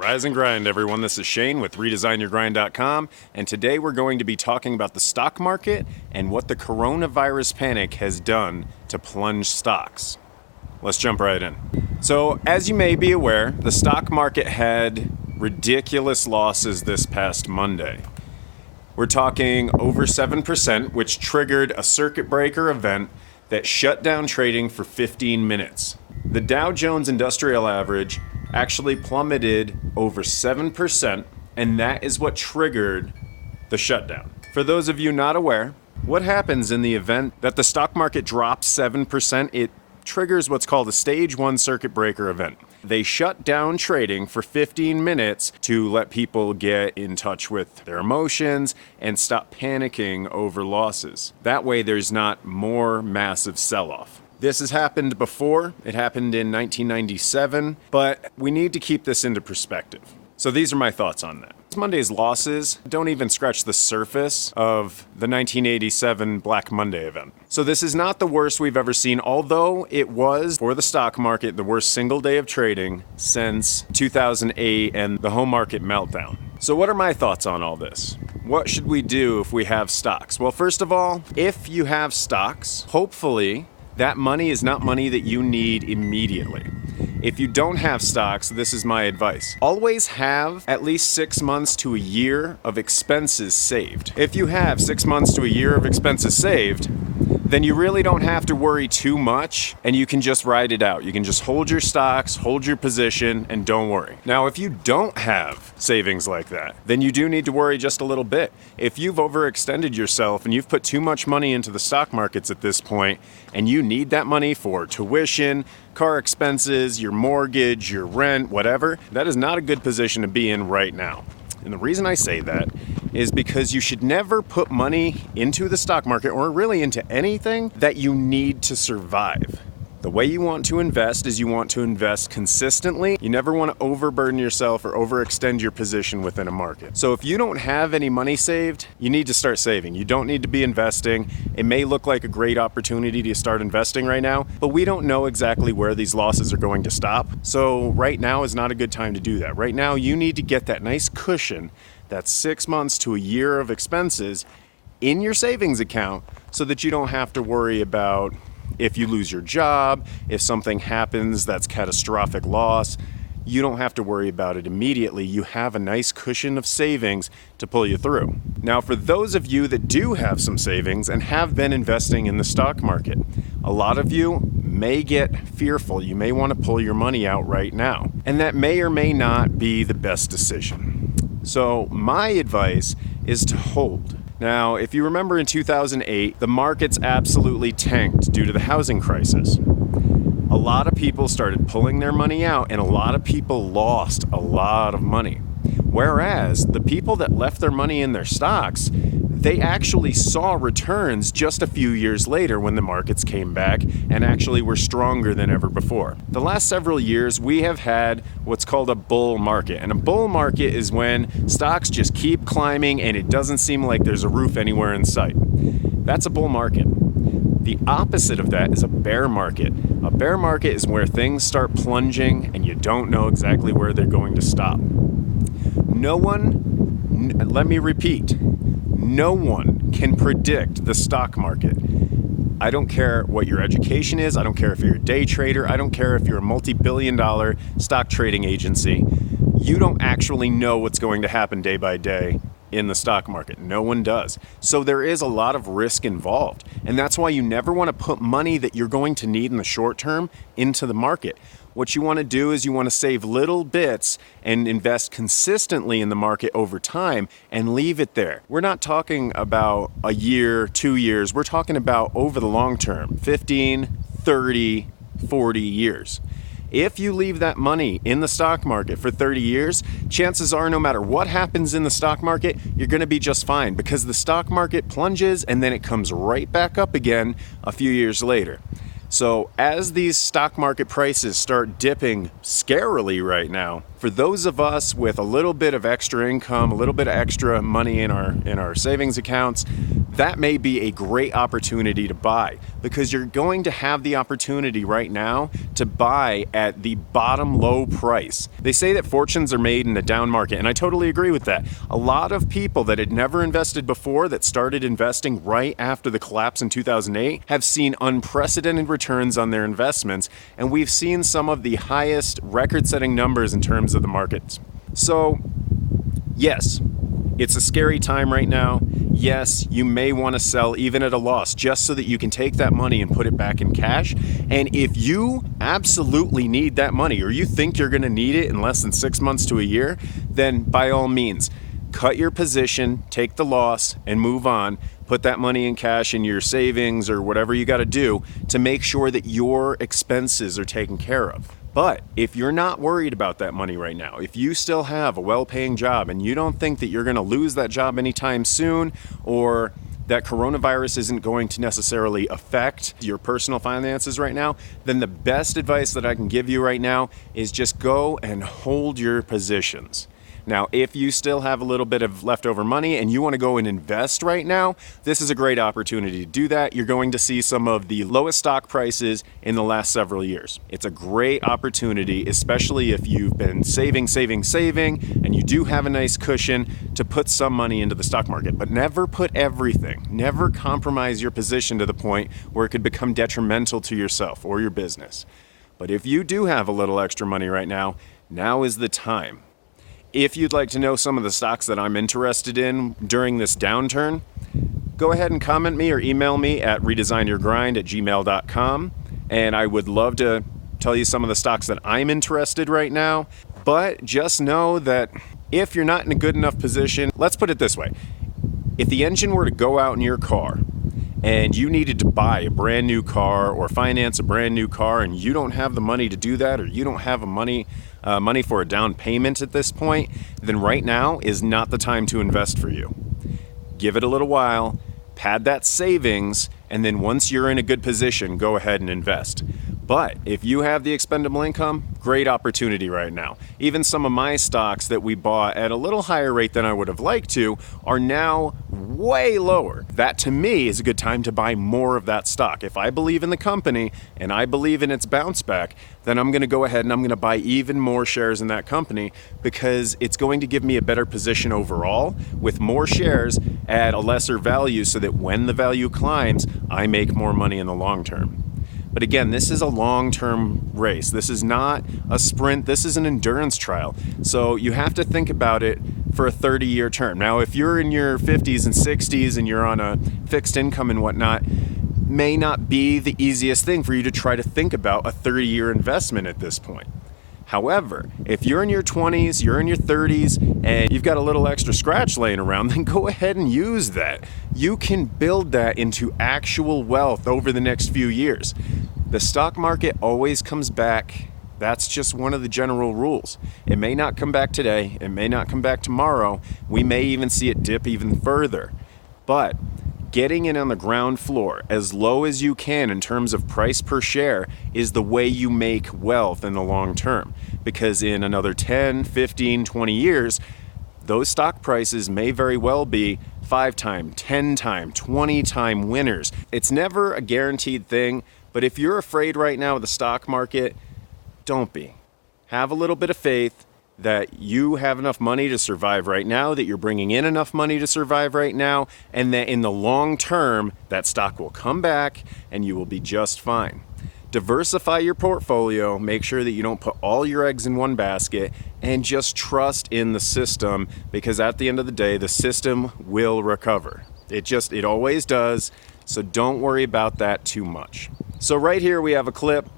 Rise and grind, everyone. This is Shane with ReDesignYourGrind.com, and today we're going to be talking about the stock market and what the coronavirus panic has done to plunge stocks. Let's jump right in. So, as you may be aware, the stock market had ridiculous losses this past Monday. We're talking over 7%, which triggered a circuit breaker event that shut down trading for 15 minutes. The Dow Jones Industrial Average actually plummeted over 7%, and that is what triggered the shutdown. For those of you not aware, what happens in the event that the stock market drops 7%? It triggers what's called a stage 1 circuit breaker event. They shut down trading for 15 minutes to let people get in touch with their emotions and stop panicking over losses. That way there's not more massive sell-off. This has happened before. It happened in 1997, but we need to keep this into perspective. So these are my thoughts on that. Monday's losses don't even scratch the surface of the 1987 Black Monday event. So this is not the worst we've ever seen, although it was, for the stock market, the worst single day of trading since 2008 and the home market meltdown. So what are my thoughts on all this? What should we do if we have stocks? Well, first of all, if you have stocks, hopefully that money is not money that you need immediately. If you don't have stocks, this is my advice. Always have at least 6 months to a year of expenses saved. If you have 6 months to a year of expenses saved, then you really don't have to worry too much and you can just ride it out. You can just hold your stocks, hold your position, and don't worry. Now, if you don't have savings like that, then you do need to worry just a little bit. If you've overextended yourself and you've put too much money into the stock markets at this point and you need that money for tuition, car expenses, your mortgage, your rent, whatever, that is not a good position to be in right now. And the reason I say that is because you should never put money into the stock market or really into anything that you need to survive. The way you want to invest is you want to invest consistently. You never want to overburden yourself or overextend your position within a market. So if you don't have any money saved, you need to start saving. You don't need to be investing. It may look like a great opportunity to start investing right now, but we don't know exactly where these losses are going to stop. So right now is not a good time to do that. Right now, you need to get that nice cushion, that's 6 months to a year of expenses in your savings account so that you don't have to worry about if you lose your job, if something happens that's catastrophic loss. You don't have to worry about it immediately. You have a nice cushion of savings to pull you through. Now, for those of you that do have some savings and have been investing in the stock market, a lot of you may get fearful. You may want to pull your money out right now, and that may or may not be the best decision. So my advice is to hold. Now, if you remember in 2008, the markets absolutely tanked due to the housing crisis. A lot of people started pulling their money out and a lot of people lost a lot of money. Whereas the people that left their money in their stocks, they actually saw returns just a few years later when the markets came back and actually were stronger than ever before. The last several years, we have had what's called a bull market. And a bull market is when stocks just keep climbing and it doesn't seem like there's a roof anywhere in sight. That's a bull market. The opposite of that is a bear market. A bear market is where things start plunging and you don't know exactly where they're going to stop. Let me repeat, no one can predict the stock market. I don't care what your education is. I don't care if you're a day trader. I don't care if you're a multi-billion-dollar stock trading agency. You don't actually know what's going to happen day by day in the stock market. No one does. So there is a lot of risk involved. And that's why you never want to put money that you're going to need in the short term into the market. What you want to do is you want to save little bits and invest consistently in the market over time and leave it there. We're not talking about a year, 2 years. We're talking about over the long term, 15, 30, 40 years. If you leave that money in the stock market for 30 years, chances are no matter what happens in the stock market, you're going to be just fine because the stock market plunges and then it comes right back up again a few years later. So as these stock market prices start dipping scarily right now, for those of us with a little bit of extra income, a little bit of extra money in our savings accounts, that may be a great opportunity to buy, because you're going to have the opportunity right now to buy at the bottom low price. They say that fortunes are made in a down market, and I totally agree with that. A lot of people that had never invested before, that started investing right after the collapse in 2008, have seen unprecedented returns on their investments, and we've seen some of the highest record-setting numbers in terms of the markets. So, yes, it's a scary time right now. Yes, you may want to sell even at a loss just so that you can take that money and put it back in cash. And if you absolutely need that money, or you think you're going to need it in less than 6 months to a year, then by all means, cut your position, take the loss, and move on. Put that money in cash in your savings or whatever you got to do to make sure that your expenses are taken care of. But if you're not worried about that money right now, if you still have a well-paying job and you don't think that you're going to lose that job anytime soon, or that coronavirus isn't going to necessarily affect your personal finances right now, then the best advice that I can give you right now is just go and hold your positions. Now, if you still have a little bit of leftover money and you want to go and invest right now, this is a great opportunity to do that. You're going to see some of the lowest stock prices in the last several years. It's a great opportunity, especially if you've been saving, and you do have a nice cushion to put some money into the stock market. But never put everything. Never compromise your position to the point where it could become detrimental to yourself or your business. But if you do have a little extra money right now, now is the time. If you'd like to know some of the stocks that I'm interested in during this downturn, go ahead and comment me or email me at ReDesignYourGrind@gmail.com, and I would love to tell you some of the stocks that I'm interested right now. But just know that if you're not in a good enough position, let's put it this way. If the engine were to go out in your car and you needed to buy a brand new car or finance a brand new car, and you don't have the money to do that, or you don't have money for a down payment at this point, then right now is not the time to invest for you. Give it a little while, pad that savings, and then once you're in a good position, go ahead and invest. But if you have the expendable income, great opportunity right now. Even some of my stocks that we bought at a little higher rate than I would have liked to are now way lower. That to me is a good time to buy more of that stock. If I believe in the company and I believe in its bounce back, then I'm going to go ahead and I'm going to buy even more shares in that company, because it's going to give me a better position overall with more shares at a lesser value, so that when the value climbs, I make more money in the long term. But again, this is a long-term race. This is not a sprint. This is an endurance trial. So you have to think about it for a 30-year term. Now, if you're in your 50s and 60s and you're on a fixed income and whatnot, may not be the easiest thing for you to try to think about a 30-year investment at this point. However, if you're in your 20s, you're in your 30s, and you've got a little extra scratch laying around, then go ahead and use that. You can build that into actual wealth over the next few years. The stock market always comes back. That's just one of the general rules. It may not come back today. It may not come back tomorrow. We may even see it dip even further. But getting in on the ground floor as low as you can in terms of price per share is the way you make wealth in the long term. Because in another 10, 15, 20 years, those stock prices may very well be 5-time, 10-time, 20-time winners. It's never a guaranteed thing, but if you're afraid right now of the stock market, don't be. Have a little bit of faith that you have enough money to survive right now, that you're bringing in enough money to survive right now, and that in the long term, that stock will come back and you will be just fine. Diversify your portfolio, make sure that you don't put all your eggs in one basket, and just trust in the system, because at the end of the day, the system will recover. It always does, so don't worry about that too much. So right here we have a clip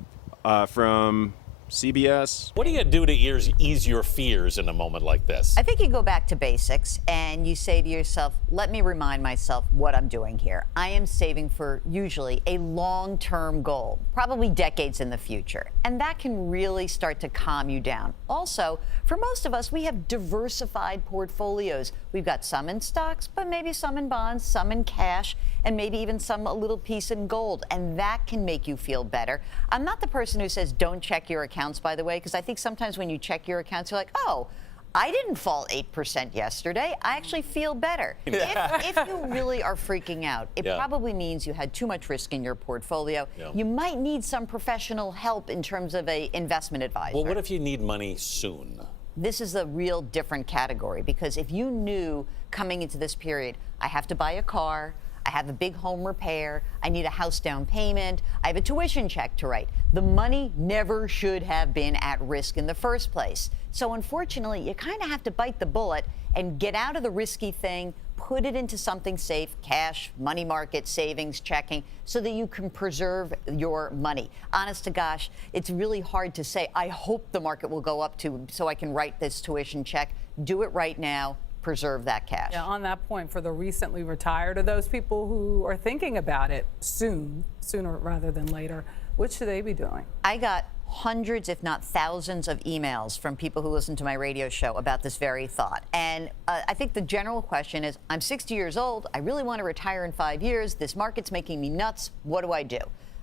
from CBS. What are you going to do to ease your fears in a moment like this? I think you go back to basics and you say to yourself, let me remind myself what I'm doing here. I am saving for usually a long-term goal, probably decades in the future. And that can really start to calm you down. Also, for most of us, we have diversified portfolios. We've got some in stocks, but maybe some in bonds, some in cash, and maybe even a little piece in gold. And that can make you feel better. I'm not the person who says don't check your accounts, by the way, because I think sometimes when you check your accounts, you're like, oh, I didn't fall 8% yesterday. I actually feel better. If you really are freaking out, it probably means you had too much risk in your portfolio. You might need some professional help in terms of an investment advisor. Well, what if you need money soon? This is a real different category, because if you knew coming into this period, I have to buy a car, I have a big home repair, I need a house down payment, I have a tuition check to write. The money never should have been at risk in the first place. So unfortunately, you kind of have to bite the bullet and get out of the risky thing, put it into something safe, cash, money market, savings, checking, so that you can preserve your money. Honest to gosh, it's really hard to say, I hope the market will go up so I can write this tuition check. Do it right now. Preserve that cash. Yeah, on that point, for the recently retired or those people who are thinking about it sooner rather than later, what should they be doing? I got hundreds, if not thousands, of emails from people who listen to my radio show about this very thought. And I think the general question is, I'm 60 years old, I really want to retire in 5 years, this market's making me nuts, what do I do?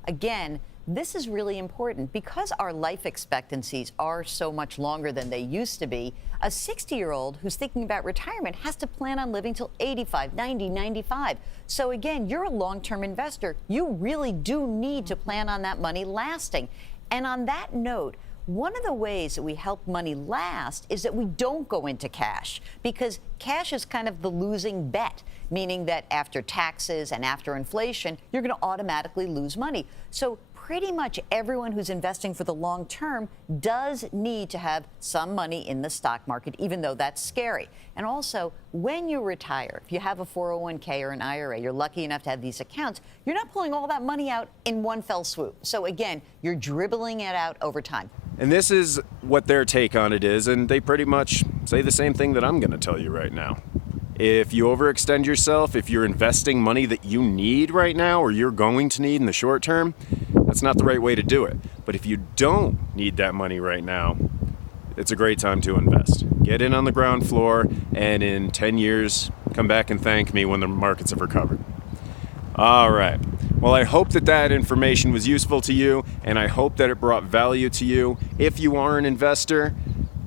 Again, this is really important because our life expectancies are so much longer than they used to be. A 60-year-old who's thinking about retirement has to plan on living till 85, 90, 95. So again, you're a long-term investor. You really do need to plan on that money lasting. And on that note, one of the ways that we help money last is that we don't go into cash, because cash is kind of the losing bet, meaning that after taxes and after inflation, you're going to automatically lose money. So pretty much everyone who's investing for the long term does need to have some money in the stock market, even though that's scary. And also, when you retire, if you have a 401k or an IRA, you're lucky enough to have these accounts, you're not pulling all that money out in one fell swoop. So again, you're dribbling it out over time. And this is what their take on it is, and they pretty much say the same thing that I'm going to tell you right now. If you overextend yourself, if you're investing money that you need right now or you're going to need in the short term, that's not the right way to do it. But if you don't need that money right now, it's a great time to invest. Get in on the ground floor, and in 10 years, come back and thank me when the markets have recovered. All right. Well, I hope that that information was useful to you, and I hope that it brought value to you. If you are an investor,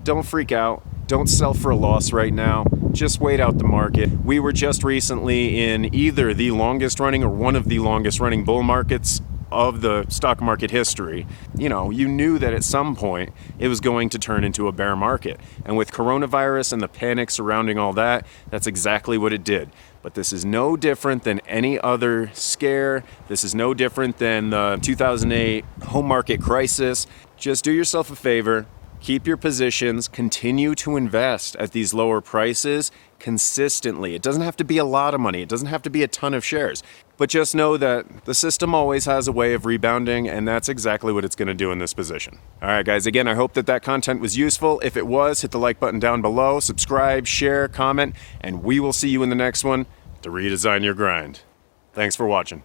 don't freak out. Don't sell for a loss right now. Just wait out the market. We were just recently in either the longest running or one of the longest running bull markets of the stock market history. You know, you knew that at some point it was going to turn into a bear market. And with coronavirus and the panic surrounding all that, that's exactly what it did. But this is no different than any other scare. This is no different than the 2008 home market crisis. Just do yourself a favor. Keep your positions, continue to invest at these lower prices consistently. It doesn't have to be a lot of money. It doesn't have to be a ton of shares. But just know that the system always has a way of rebounding, and that's exactly what it's going to do in this position. All right, guys, again, I hope that that content was useful. If it was, hit the like button down below, subscribe, share, comment, and we will see you in the next one to redesign your grind. Thanks for watching.